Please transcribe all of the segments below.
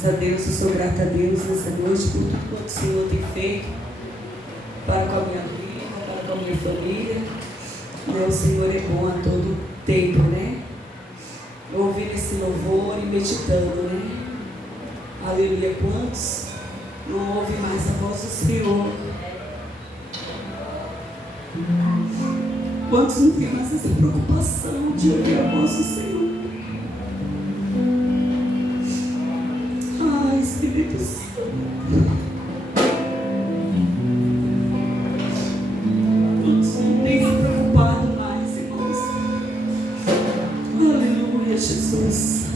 Graças a Deus, eu sou grata a Deus nessa noite por tudo que o Senhor tem feito para com a minha vida, para com a minha família. O Senhor é bom a todo tempo, né? Ouvindo esse louvor e meditando, né? Aleluia. Quantos não ouvem mais a voz do Senhor? Quantos não têm mais essa preocupação de ouvir a voz do Senhor? Ai, Espírito Santo. Quantos não têm se preocupado mais, irmãos? Aleluia, Jesus.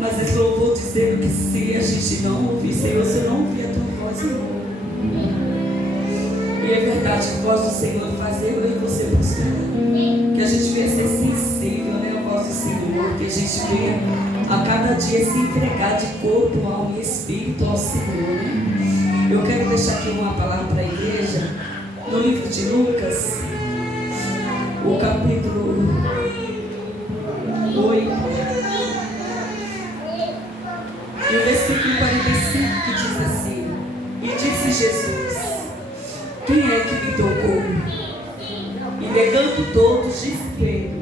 Mas esse louvor dizendo que se a gente não ouvir, Senhor, se eu não ouvir a tua voz, Senhor. E é verdade, a voz do Senhor faz eu e você prosperar. Que a gente venha ser sensível, né, à voz do Senhor. Que a gente venha a cada dia se entregar de corpo, alma e espírito ao Senhor, né? Eu quero deixar aqui uma palavra para a igreja. No livro de Lucas, o capítulo 8. E o versículo 45 que diz assim: E disse Jesus: Quem é que me tocou? E negando todos, disse Pedro,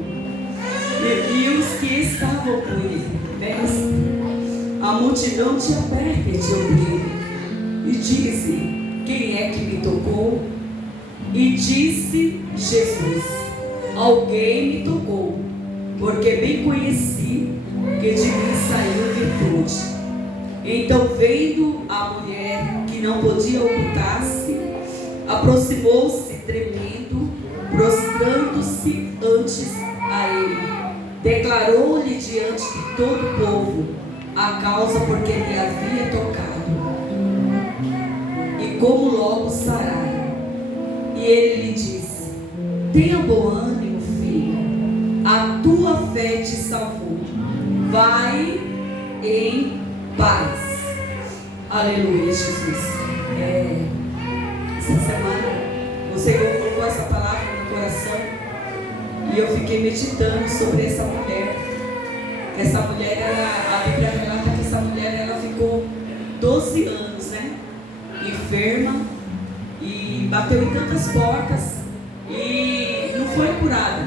e os que estavam com ele: Mestre, a multidão te aperta de ouvir. E disse: Quem é que me tocou? E disse Jesus: Alguém me tocou, porque bem conheci que de mim saiu virtude. Então, vendo a mulher que não podia ocultar-se, aproximou-se tremendo, prostrando-se antes a ele. Declarou-lhe diante de todo o povo a causa porque lhe havia tocado, e como logo sarara. E ele lhe disse: Tenha bom ânimo, filha, a tua fé te salvou. Vai em paz. Aleluia, Jesus. Essa semana o Senhor colocou essa palavra no coração e eu fiquei meditando sobre essa mulher. Essa mulher, a Bíblia relata que essa mulher ela ficou 12 anos, né? Enferma e bateu em tantas portas e não foi curada,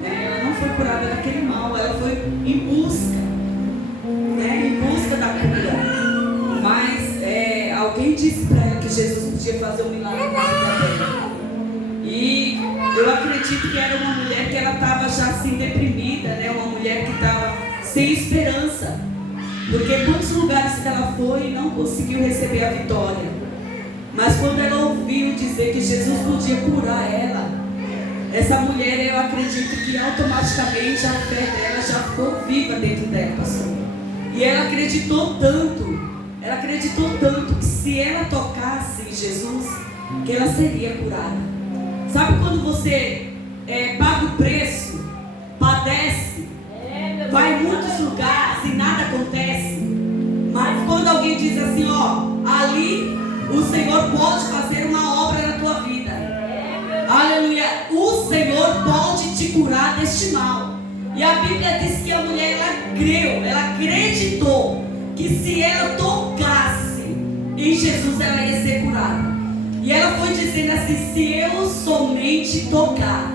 né? Ela não foi curada daquele mal, ela foi em busca, né? Em busca da cura. Mas alguém disse para ela que Jesus podia fazer um milagre na vida dela. E eu acredito que era uma mulher que ela estava já assim deprimida, né? Uma mulher que estava sem esperança. Porque quantos lugares que ela foi e não conseguiu receber a vitória. Mas quando ela ouviu dizer que Jesus podia curar ela, essa mulher, eu acredito que automaticamente a fé dela já ficou viva dentro dela, pastor. E ela acreditou tanto que se ela tocasse em Jesus, que ela seria curada. Sabe quando você paga o preço, padece, vai em muitos lugares e nada acontece, mas quando alguém diz assim, ó, ali o Senhor pode fazer uma obra na tua vida, aleluia, o Senhor pode te curar deste mal. E a Bíblia diz que a mulher, ela creu, ela acreditou que se ela tocasse em Jesus, ela ia ser curada. E ela foi dizendo assim: se eu somente tocar,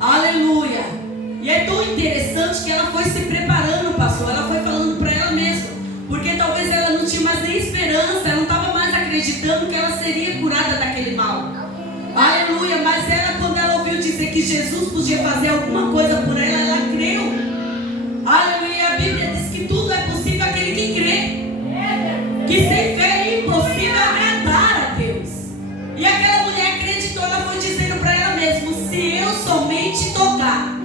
aleluia. E é tão interessante que ela foi se preparando, pastor. Ela foi falando para ela mesma, porque talvez ela não tinha mais nem esperança, ela não estava mais acreditando que ela seria curada daquele mal, aleluia. Mas ela, quando ela ouviu dizer que Jesus podia fazer alguma coisa por ela, ela creu, aleluia. A Bíblia diz que tudo é possível aquele que crê, que sem fé é impossível agradar a Deus. E aquela mulher acreditou, ela foi dizendo para ela mesma: se eu somente tocar,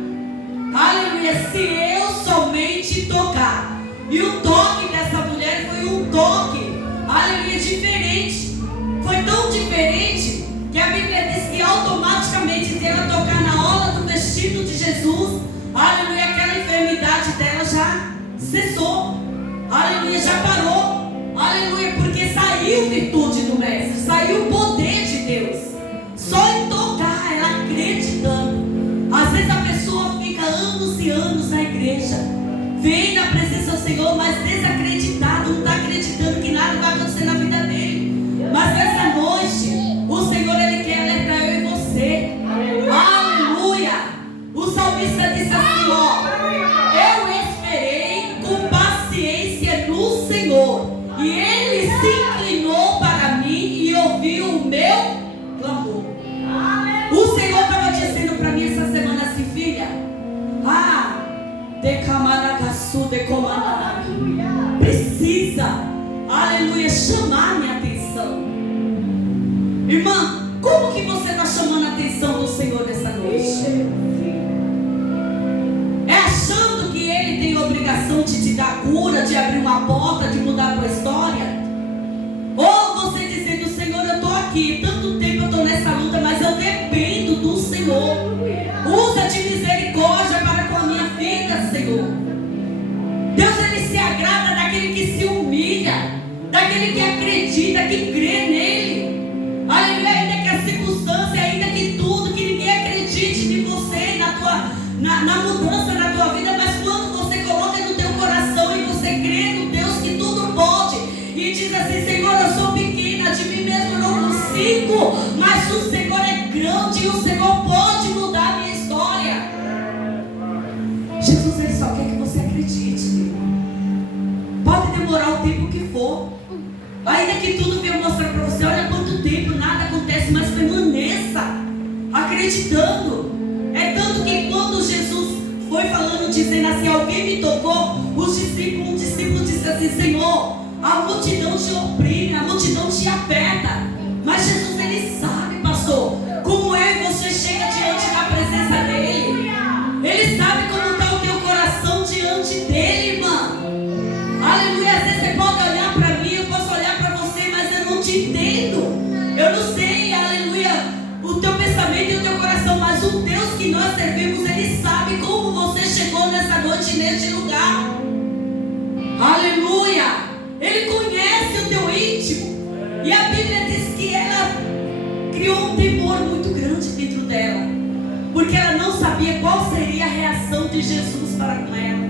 aleluia, se eu somente tocar. E o toque dessa mulher foi um toque, aleluia, diferente. Foi tão diferente que a Bíblia diz que automaticamente, se ela tocar na orla do vestido de Jesus, aleluia, aquela enfermidade dela já cessou, aleluia, já parou, aleluia, porque saiu virtude do Mestre, saiu o poder de Deus, só em tocar, ela acreditando. Às vezes a pessoa fica anos e anos na igreja, vem na presença do Senhor, mas desacreditada paciência no Senhor, e Ele se inclinou para mim e ouviu o meu clamor. O Senhor estava dizendo para mim essa semana assim: filha, precisa, aleluia, chamar minha atenção. Irmã, como que você está chamando a atenção do Senhor nessa noite? É achando que Ele tem obrigação de te dar cura, de abrir uma porta, de mudar a tua história? Ou você dizendo: Senhor, eu estou aqui, tanto tempo eu estou nessa luta, mas eu dependo do Senhor. Usa de misericórdia para com a minha vida, Senhor. Deus, Ele se agrada daquele que se humilha, daquele que acredita, que crê nele. Aleluia, ainda que a circunstância, ainda que tudo, que ninguém acredite em você, na mudança na tua vida, mas quando você coloca no teu coração e você crê no Deus que tudo pode, e diz assim: Senhor, eu sou pequena, de mim mesmo eu não consigo, mas o Senhor é grande e o Senhor pode mudar a minha história. Jesus, Ele só quer que você acredite. Pode demorar o tempo que for, ainda que tudo venha mostrar para você: olha quanto tempo, nada acontece, mas permaneça acreditando. É tanto que quando Jesus foi falando, dizendo assim: alguém me tocou, um discípulo disse assim: Senhor, a multidão te oprime, a multidão te aperta. Mas Jesus, Ele sabe, pastor, como eu e você chega diante da presença dEle. Ele sabe como está o teu coração diante dEle, irmã. Aleluia. Às vezes você pode olhar para mim, eu posso olhar para você, mas eu não te entendo. Eu não sei, aleluia, o teu pensamento e o teu coração, mas o Deus que nós servimos, Ele sabe como você chegou nessa noite, neste lugar. Aleluia. Ele conhece o teu íntimo. E a Bíblia diz que ela criou um temor muito grande dentro dela, porque ela não sabia qual seria a reação de Jesus para com ela.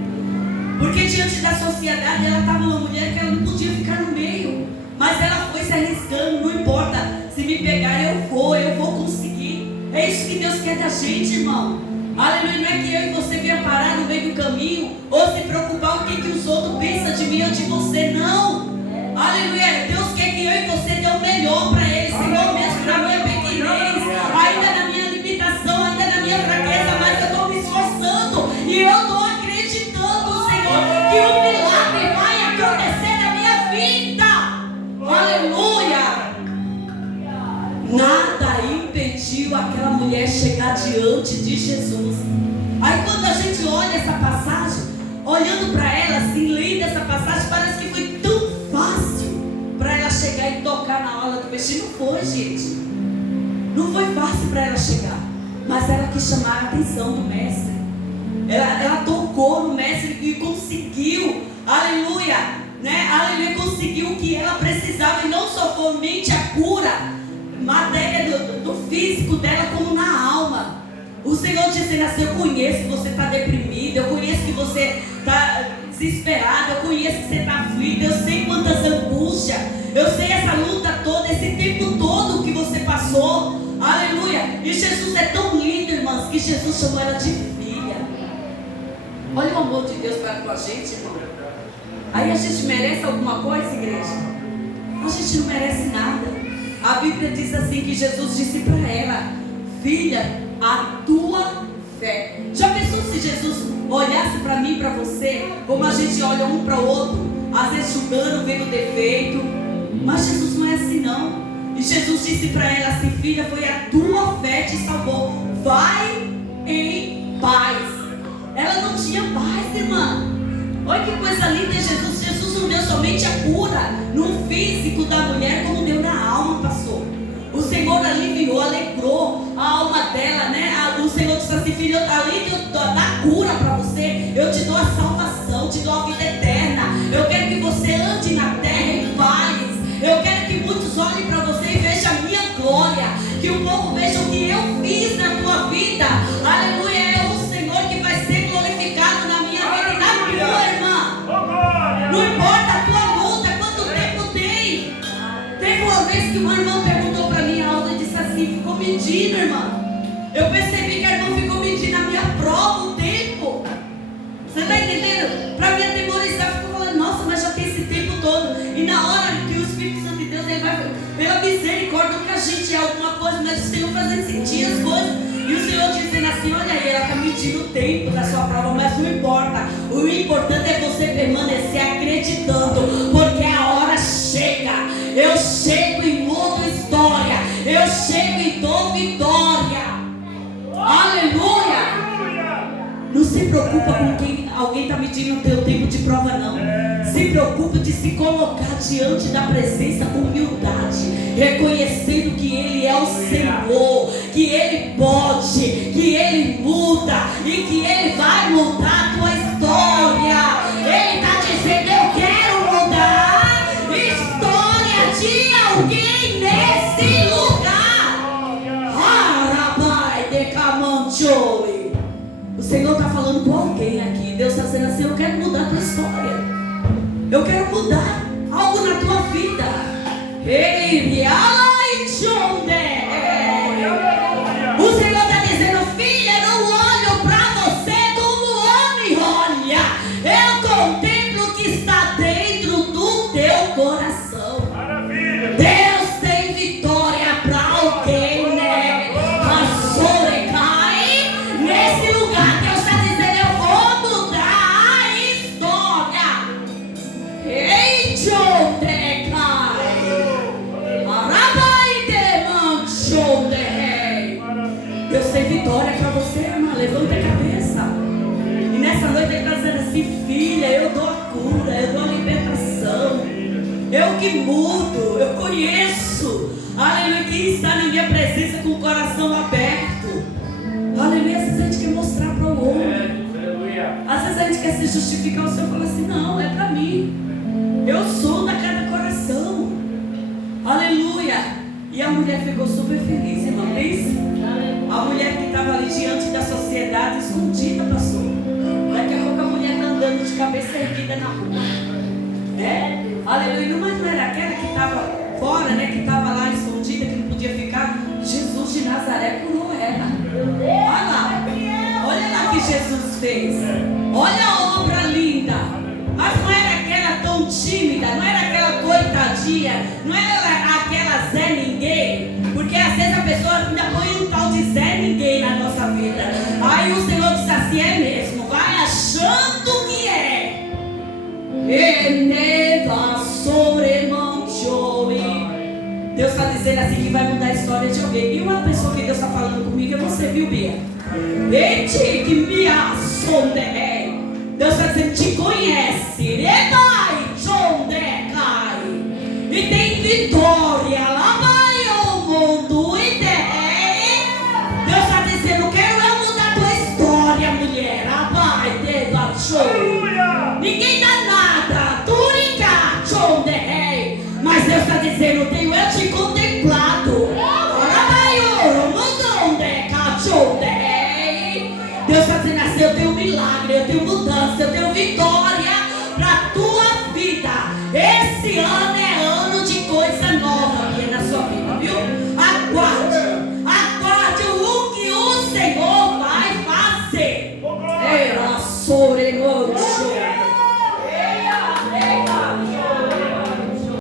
Porque diante da sociedade ela estava uma mulher que ela não podia ficar no meio, mas ela foi se arriscando. Não importa, se me pegar eu vou conseguir. É isso que Deus quer da gente, irmão. Aleluia. Não é que eu e você venha parar no meio do caminho, ou se preocupar o que os outros pensam de mim ou de você. Não. Aleluia. Deus quer que eu e você dê o melhor para Ele. Senhor, mesmo na minha pequenez, ainda na minha limitação, ainda na minha fraqueza, mas eu estou me esforçando e eu estou acreditando, Senhor, que o milagre vai acontecer na minha vida. Aleluia. Nada impediu aquela mulher chegar diante de Jesus. Aí quando a gente olha essa passagem, olhando para ela assim, lendo essa passagem, parece que foi tão fácil para ela chegar e tocar na orla do peixe. Não foi, gente. Não foi fácil para ela chegar, mas ela quis chamar a atenção do mestre. Ela tocou no mestre e conseguiu, aleluia, né? Aleluia, conseguiu o que ela precisava, e não só somente a cura matéria do físico dela, como na alma. O Senhor dizendo assim: eu conheço que você está deprimido, eu conheço que você está desesperado, eu conheço que você está aflito, eu sei quantas angústias, eu sei essa luta toda, esse tempo todo que você passou. Aleluia. E Jesus é tão lindo, irmãs, que Jesus chamou ela de filha. Olha o amor de Deus para com a gente, irmão. Aí a gente merece alguma coisa, igreja? A gente não merece nada. A Bíblia diz assim, que Jesus disse para ela: filha, a tua fé. Já pensou se Jesus olhasse para mim e para você, como a gente olha um para o outro, às vezes julgando, vendo defeito? Mas Jesus não é assim, não. E Jesus disse para ela assim: filha, foi a tua fé que te salvou, vai em paz. Ela não tinha paz, irmã. Olha que coisa linda. Jesus não deu somente a cura no físico da mulher, como deu na alma, pastor. O Senhor aliviou, alegrou a alma dela, né? O Senhor disse assim: filho, além de eu dar cura para você, eu te dou a salvação, te dou a vida eterna. Eu quero que você ande na terra em paz. Eu quero que muitos olhem para você e vejam a minha glória, que o povo veja o que eu fiz na tua vida. Aleluia. É o Senhor que vai ser glorificado na minha vida e na tua, irmã. Não importa a tua luta, quanto tempo tem. Teve uma vez que uma irmã perguntou para mim algo e disse assim, ficou medindo, irmã. Eu percebi que a irmã ficou medindo a minha prova, o tempo. Você está entendendo? Para me atemorizar, ficou falando: misericórdia que a gente é alguma coisa, mas o Senhor fazendo sentir as coisas. E o Senhor dizendo assim, olha aí, ela está medindo o tempo da sua prova, mas não importa. O importante é você permanecer acreditando, porque a hora chega. Eu chego e mudo história. Eu chego e dou vitória. Aleluia. Não se preocupa com quem alguém está medindo o teu tempo de prova, não. Se preocupa de se colocar diante da presença com humildade, reconhecendo que Ele é o Senhor, que Ele pode, que Ele muda e que Ele vai mudar a tua história. Ele está dizendo, eu quero mudar a história de alguém nesse lugar. Harabai de Camanchoi. O Senhor está falando com alguém aqui. Deus está dizendo assim, eu quero mudar a tua história. Eu quero mudar algo na tua vida. Ei, o Senhor está dizendo, filha, não olho para você como homem olha. Eu contemplo o que está dentro do teu coração. Deus tem vitória para alguém, né? A Sorecai, nesse lugar, Deus está dizendo, eu vou mudar a história. Ei, Jodecai, Arabai Deman Jodei. Deus tem vitória para você, irmã. Levanta a cabeça. E nessa noite Ele está dizendo assim, filha, eu dou a cura, eu dou a libertação. Eu que mudo, eu conheço. Aleluia, quem está na minha presença com o coração aberto. Aleluia, às vezes a gente quer mostrar para o outro. Às vezes a gente quer se justificar, o Senhor fala assim, não, é para mim. Eu sou da cada coração. Aleluia. E a mulher ficou super feliz, irmão. Pense. A mulher que estava ali diante da sociedade, escondida, passou. Daqui a pouco a mulher está andando de cabeça erguida na rua. Aleluia. Mas não era aquela que estava fora, né? Que estava lá escondida, que não podia ficar. Jesus de Nazaré curou ela. Olha lá. Olha lá o que Jesus fez. Olha a obra linda. Mas não era aquela tão tímida, não era aquela coitadinha, não era aquela Zé Ninguém, porque às vezes a pessoa ainda põe um tal de Zé Ninguém na nossa vida. Aí o Senhor diz assim, é mesmo, vai achando que é. Deus está dizendo assim que vai mudar a história de alguém. E uma pessoa que Deus está falando comigo é você, viu, Bia? Deus está dizendo, te conhece. E tem vitória. Lá vai o mundo. Deus está dizendo, quero eu mudar a tua história, mulher. Ninguém dá nada. Mas Deus está dizendo,